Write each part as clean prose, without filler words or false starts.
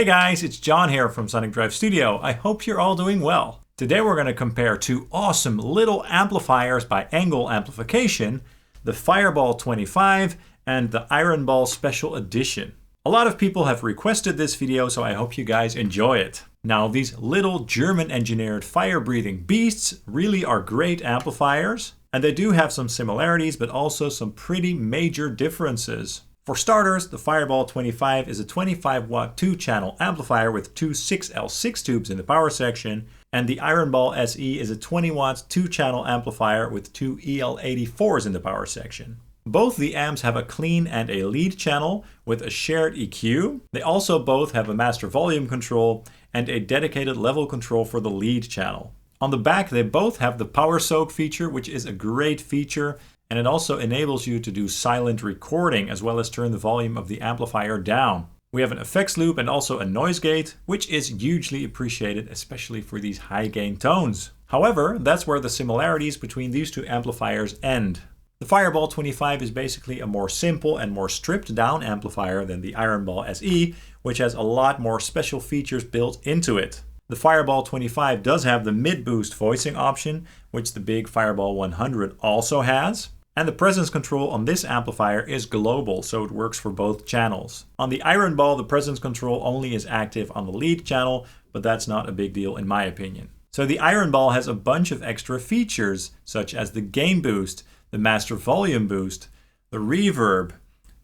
Hey guys, it's John here from Sonic Drive Studio. I hope you're all doing well. Today we're going to compare two awesome little amplifiers by ENGL Amplification, the Fireball 25 and the Ironball Special Edition. A lot of people have requested this video, so I hope you guys enjoy it. Now, these little German-engineered fire-breathing beasts really are great amplifiers, and they do have some similarities, but also some pretty major differences. For starters, the Fireball 25 is a 25-watt 2-channel amplifier with two 6L6 tubes in the power section, and the Ironball SE is a 20-watt 2-channel amplifier with two EL84s in the power section. Both the amps have a clean and a lead channel with a shared EQ. They also both have a master volume control and a dedicated level control for the lead channel. On the back, they both have the power soak feature, which is a great feature, and it also enables you to do silent recording as well as turn the volume of the amplifier down. We have an effects loop and also a noise gate, which is hugely appreciated, especially for these high gain tones. However, that's where the similarities between these two amplifiers end. The Fireball 25 is basically a more simple and more stripped down amplifier than the Ironball SE, which has a lot more special features built into it. The Fireball 25 does have the mid-boost voicing option, which the big Fireball 100 also has. And the presence control on this amplifier is global, so it works for both channels. On the Ironball, the presence control only is active on the lead channel, but that's not a big deal in my opinion. So the Ironball has a bunch of extra features, such as the gain boost, the master volume boost, the reverb,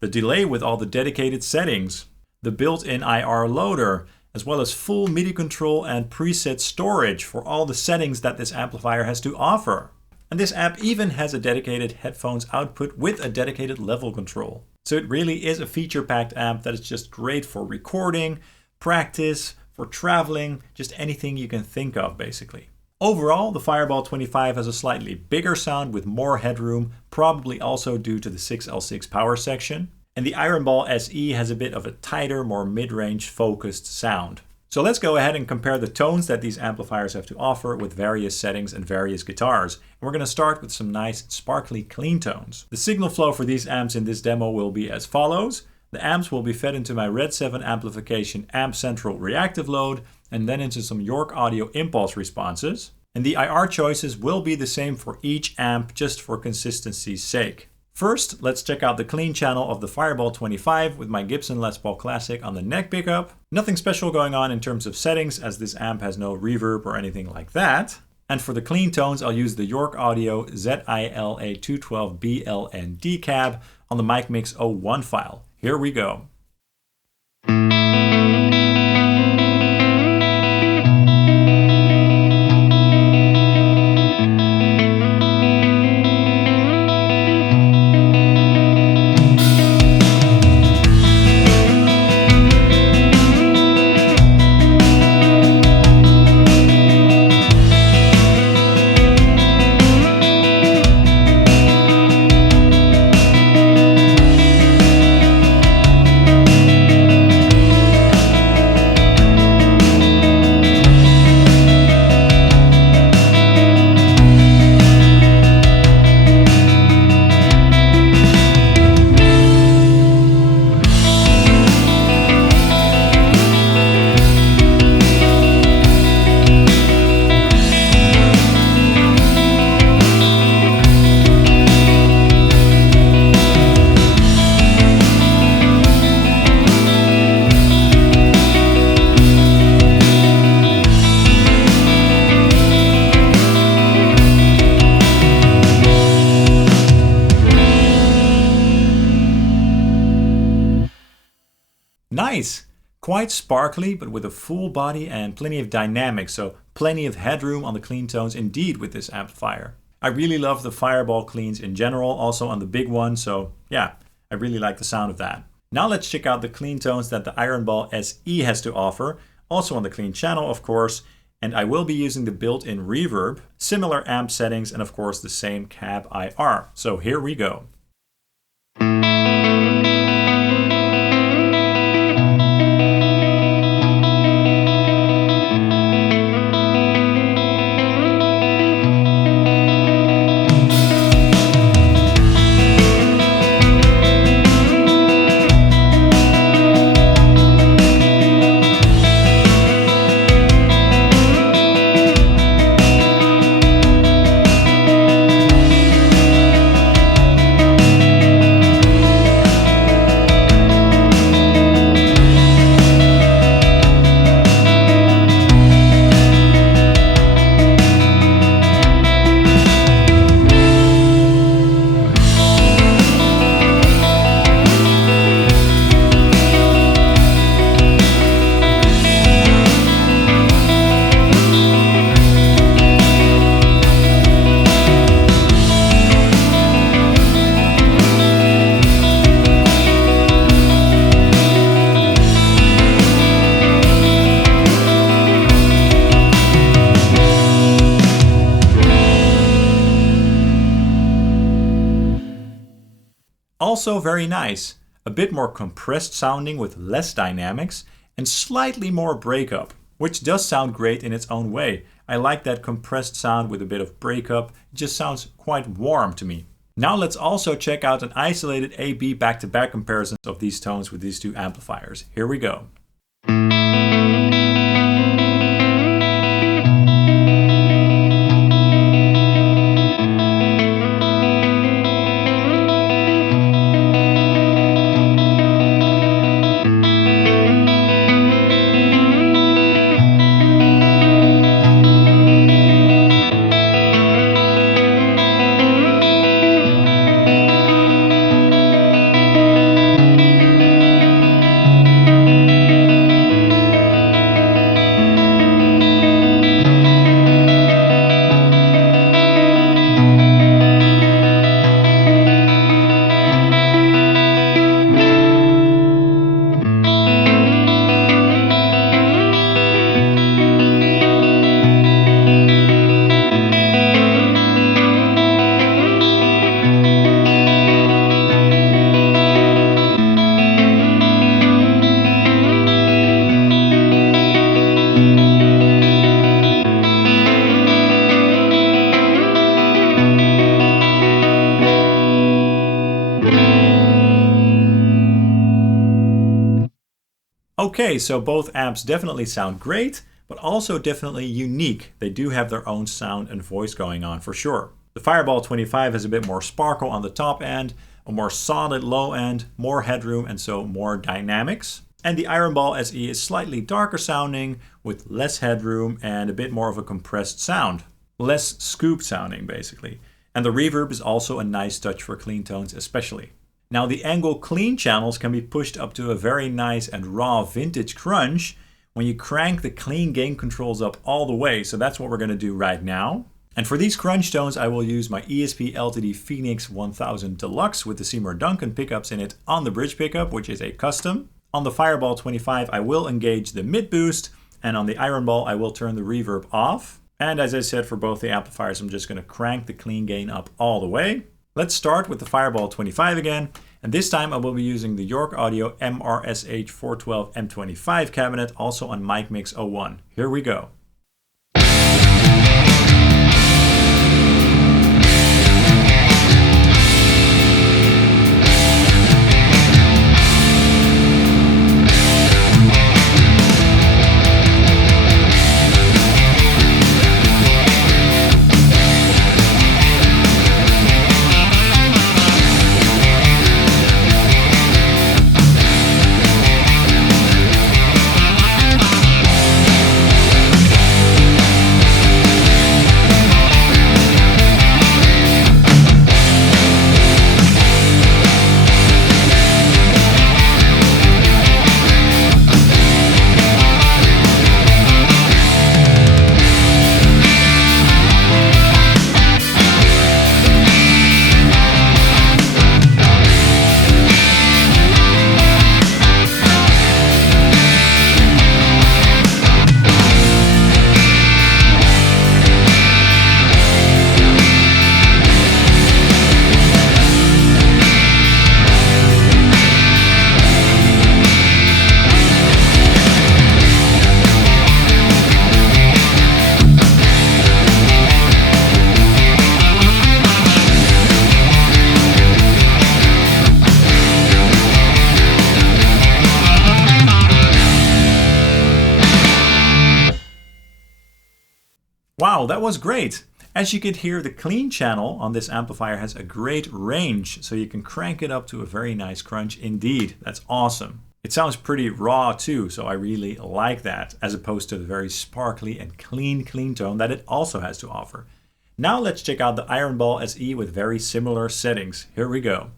the delay with all the dedicated settings, the built-in IR loader, as well as full MIDI control and preset storage for all the settings that this amplifier has to offer. And this amp even has a dedicated headphones output with a dedicated level control. So it really is a feature-packed amp that is just great for recording, practice, for traveling, just anything you can think of basically. Overall, the Fireball 25 has a slightly bigger sound with more headroom, probably also due to the 6L6 power section. And the Ironball SE has a bit of a tighter, more mid-range focused sound. So let's go ahead and compare the tones that these amplifiers have to offer with various settings and various guitars. And we're going to start with some nice sparkly clean tones. The signal flow for these amps in this demo will be as follows. The amps will be fed into my Red 7 amplification Amp Central reactive load and then into some York Audio impulse responses. And the IR choices will be the same for each amp just for consistency's sake. First, let's check out the clean channel of the Fireball 25 with my Gibson Les Paul Classic on the neck pickup. Nothing special going on in terms of settings as this amp has no reverb or anything like that. And for the clean tones, I'll use the York Audio ZILA212BLND cab on the Mic Mix 01 file. Here we go. Nice! Quite sparkly, but with a full body and plenty of dynamics, so plenty of headroom on the clean tones indeed with this amplifier. I really love the Fireball cleans in general, also on the big one, so yeah, I really like the sound of that. Now let's check out the clean tones that the Ironball SE has to offer, also on the clean channel of course, and I will be using the built-in reverb, similar amp settings, and of course the same cab IR. So here we go. also very nice. A bit more compressed sounding with less dynamics and slightly more breakup, which does sound great in its own way. I like that compressed sound with a bit of breakup. It just sounds quite warm to me. Now let's also check out an isolated A/B back-to-back comparison of these tones with these two amplifiers. Here we go. Okay, so both amps definitely sound great, but also definitely unique. They do have their own sound and voice going on for sure. The Fireball 25 has a bit more sparkle on the top end, a more solid low end, more headroom, and so more dynamics. And the Ironball SE is slightly darker sounding with less headroom and a bit more of a compressed sound. Less scoop sounding basically. And the reverb is also a nice touch for clean tones especially. Now the ENGL clean channels can be pushed up to a very nice and raw vintage crunch when you crank the clean gain controls up all the way. So that's what we're going to do right now. And for these crunch tones, I will use my ESP LTD Phoenix 1000 Deluxe with the Seymour Duncan pickups in it on the bridge pickup, which is a custom. On the Fireball 25, I will engage the mid boost, and on the Ironball, I will turn the reverb off. And as I said, for both the amplifiers, I'm just going to crank the clean gain up all the way. Let's start with the Fireball 25 again, and this time I will be using the York Audio MRSH 412 M25 cabinet, also on Mic Mix 01. Here we go. Wow, that was great! As you could hear, the clean channel on this amplifier has a great range, so you can crank it up to a very nice crunch indeed. That's awesome. It sounds pretty raw too, so I really like that, as opposed to the very sparkly and clean tone that it also has to offer. Now let's check out the Ironball SE with very similar settings. Here we go.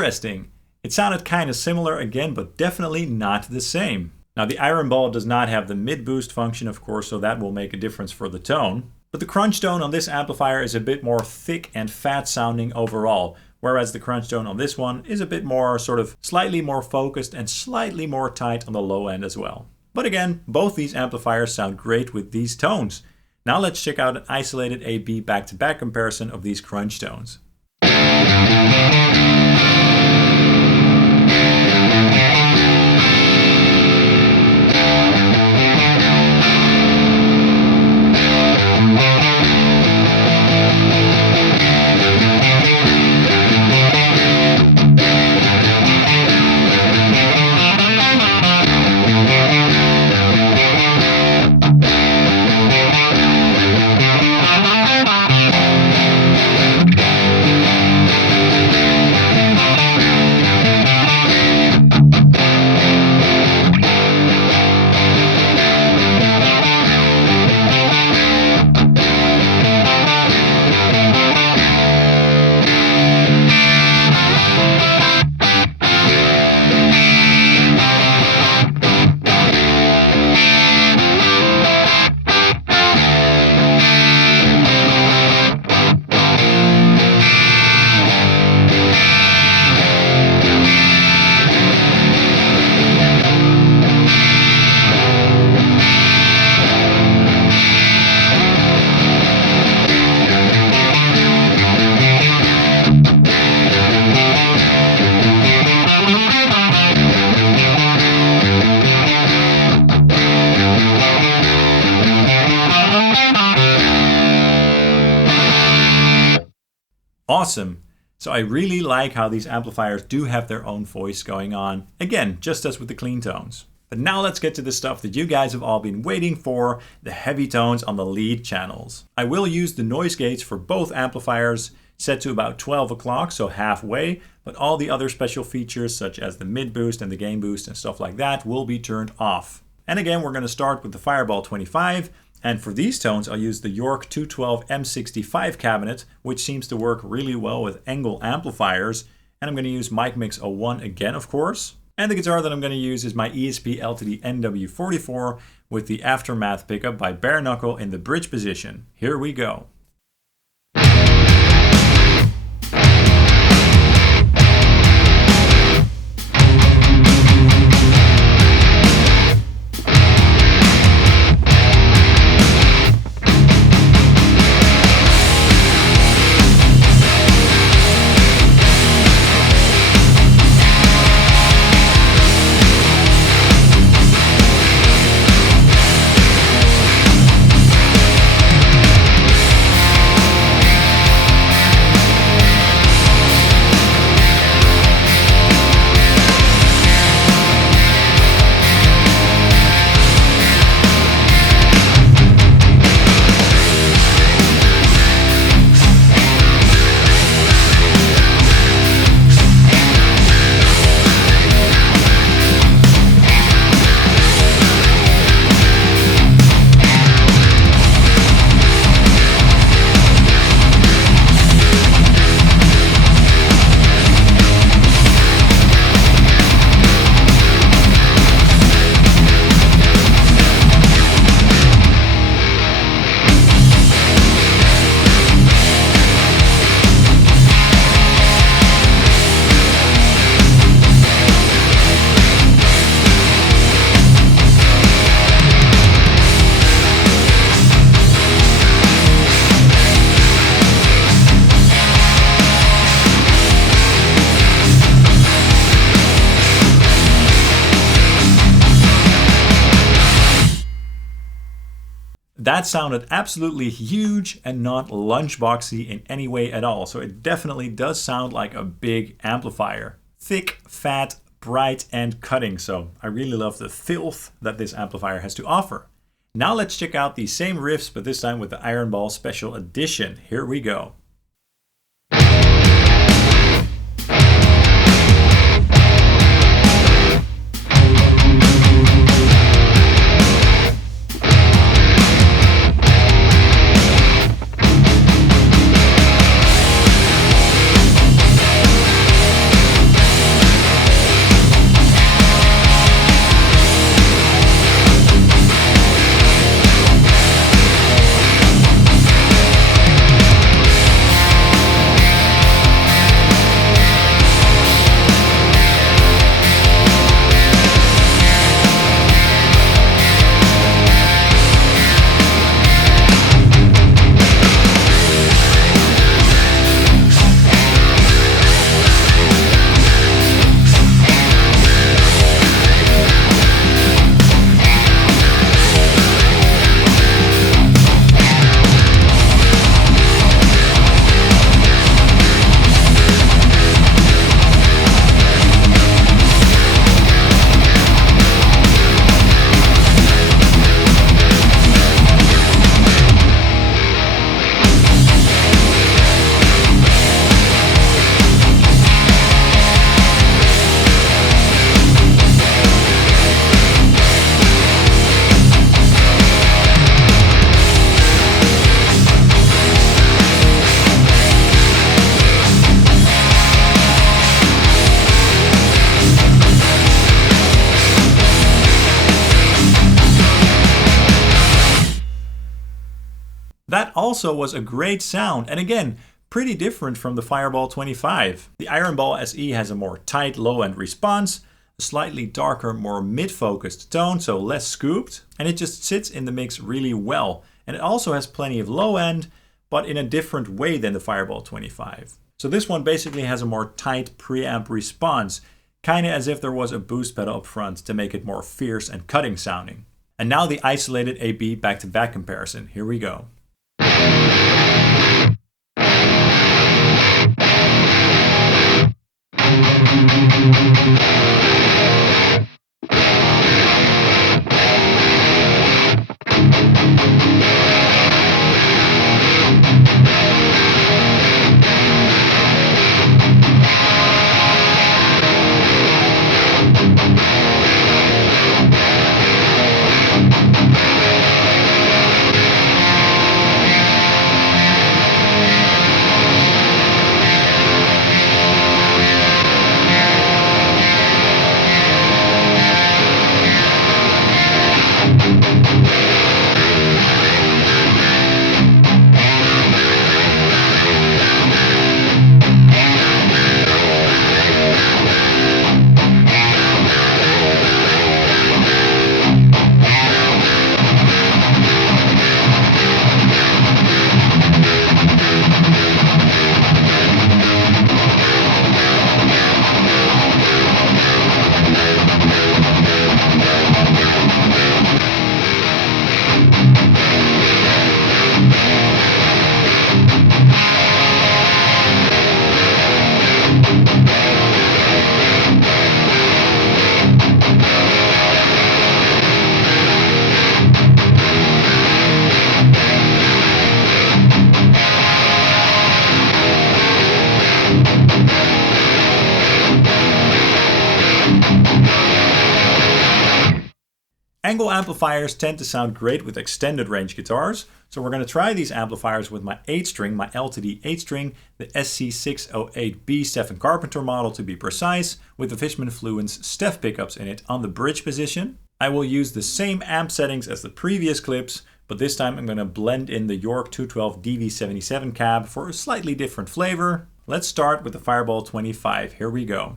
Interesting. It sounded kind of similar again, but definitely not the same. Now the Ironball does not have the mid-boost function, of course, so that will make a difference for the tone. But the crunch tone on this amplifier is a bit more thick and fat sounding overall, whereas the crunch tone on this one is a bit more sort of slightly more focused and slightly more tight on the low end as well. But again, both these amplifiers sound great with these tones. Now let's check out an isolated A/B back-to-back comparison of these crunch tones. Awesome. So I really like how these amplifiers do have their own voice going on. Again, just as with the clean tones. But now let's get to the stuff that you guys have all been waiting for, the heavy tones on the lead channels. I will use the noise gates for both amplifiers set to about 12 o'clock, so halfway, but all the other special features such as the mid boost and the gain boost and stuff like that will be turned off. And again, we're going to start with the Fireball 25. And for these tones, I'll use the York 212 M65 cabinet, which seems to work really well with ENGL amplifiers. And I'm going to use Mic Mix 01 again, of course. And the guitar that I'm going to use is my ESP LTD NW44 with the Aftermath pickup by Bare Knuckle in the bridge position. Here we go. That sounded absolutely huge and not lunchboxy in any way at all. So it definitely does sound like a big amplifier. Thick, fat, bright, and cutting. So I really love the filth that this amplifier has to offer. Now let's check out the same riffs, but this time with the Ironball Special Edition. Here we go. That also was a great sound, and again, pretty different from the Fireball 25. The Ironball SE has a more tight low-end response, a slightly darker, more mid-focused tone, so less scooped, and it just sits in the mix really well. And it also has plenty of low-end, but in a different way than the Fireball 25. So this one basically has a more tight preamp response, kind of as if there was a boost pedal up front to make it more fierce and cutting sounding. And now the isolated AB back-to-back comparison. Here we go. ENGL amplifiers tend to sound great with extended range guitars, so we're going to try these amplifiers with my 8-string, my LTD 8-string, the SC608B Stephen Carpenter model to be precise, with the Fishman Fluence Steph pickups in it on the bridge position. I will use the same amp settings as the previous clips, but this time I'm going to blend in the York 212 DV77 cab for a slightly different flavor. Let's start with the Fireball 25. Here we go.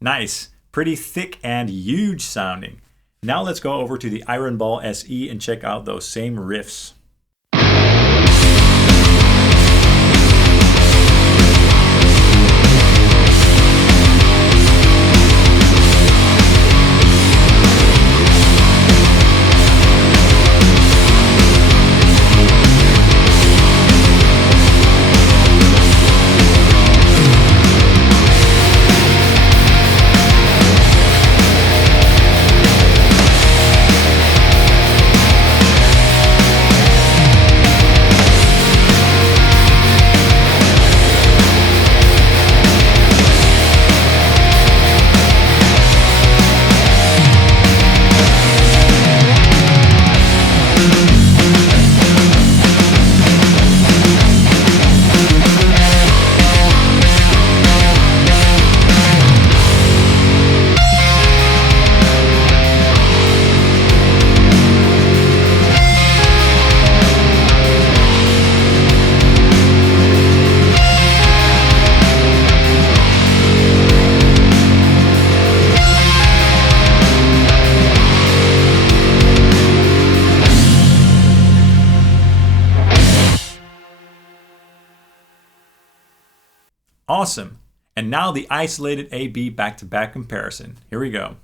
Nice, pretty thick and huge sounding. Now let's go over to the Ironball SE and check out those same riffs. Awesome. And now the isolated A/B back-to-back comparison. Here we go.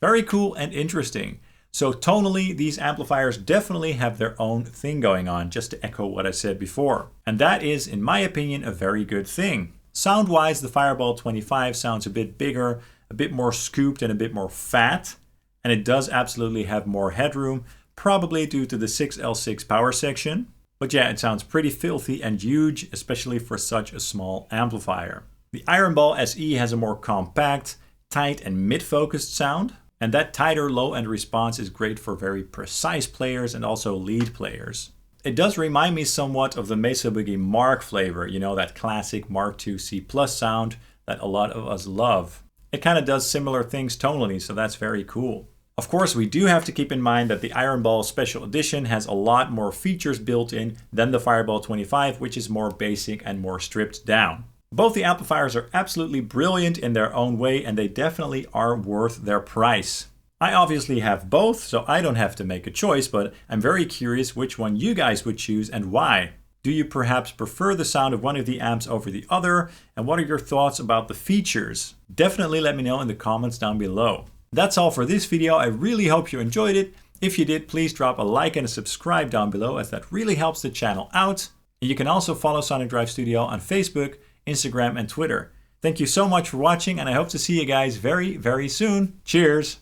Very cool and interesting. So tonally, these amplifiers definitely have their own thing going on, just to echo what I said before. And that is, in my opinion, a very good thing. Sound-wise, the Fireball 25 sounds a bit bigger, a bit more scooped and a bit more fat. And it does absolutely have more headroom, probably due to the 6L6 power section. But yeah, it sounds pretty filthy and huge, especially for such a small amplifier. The Ironball SE has a more compact, tight and mid-focused sound. And that tighter low-end response is great for very precise players and also lead players. It does remind me somewhat of the Mesa Boogie Mark flavor, you know, that classic Mark II C+ sound that a lot of us love. It kind of does similar things tonally, so that's very cool. Of course, we do have to keep in mind that the Ironball Special Edition has a lot more features built in than the Fireball 25, which is more basic and more stripped down. Both the amplifiers are absolutely brilliant in their own way, and they definitely are worth their price. I obviously have both, so I don't have to make a choice, but I'm very curious which one you guys would choose and why. Do you perhaps prefer the sound of one of the amps over the other? And what are your thoughts about the features? Definitely let me know in the comments down below. That's all for this video. I really hope you enjoyed it. If you did, please drop a like and a subscribe down below, as that really helps the channel out. And you can also follow Sonic Drive Studio on Facebook, Instagram and Twitter. Thank you so much for watching, and I hope to see you guys very, very soon. Cheers!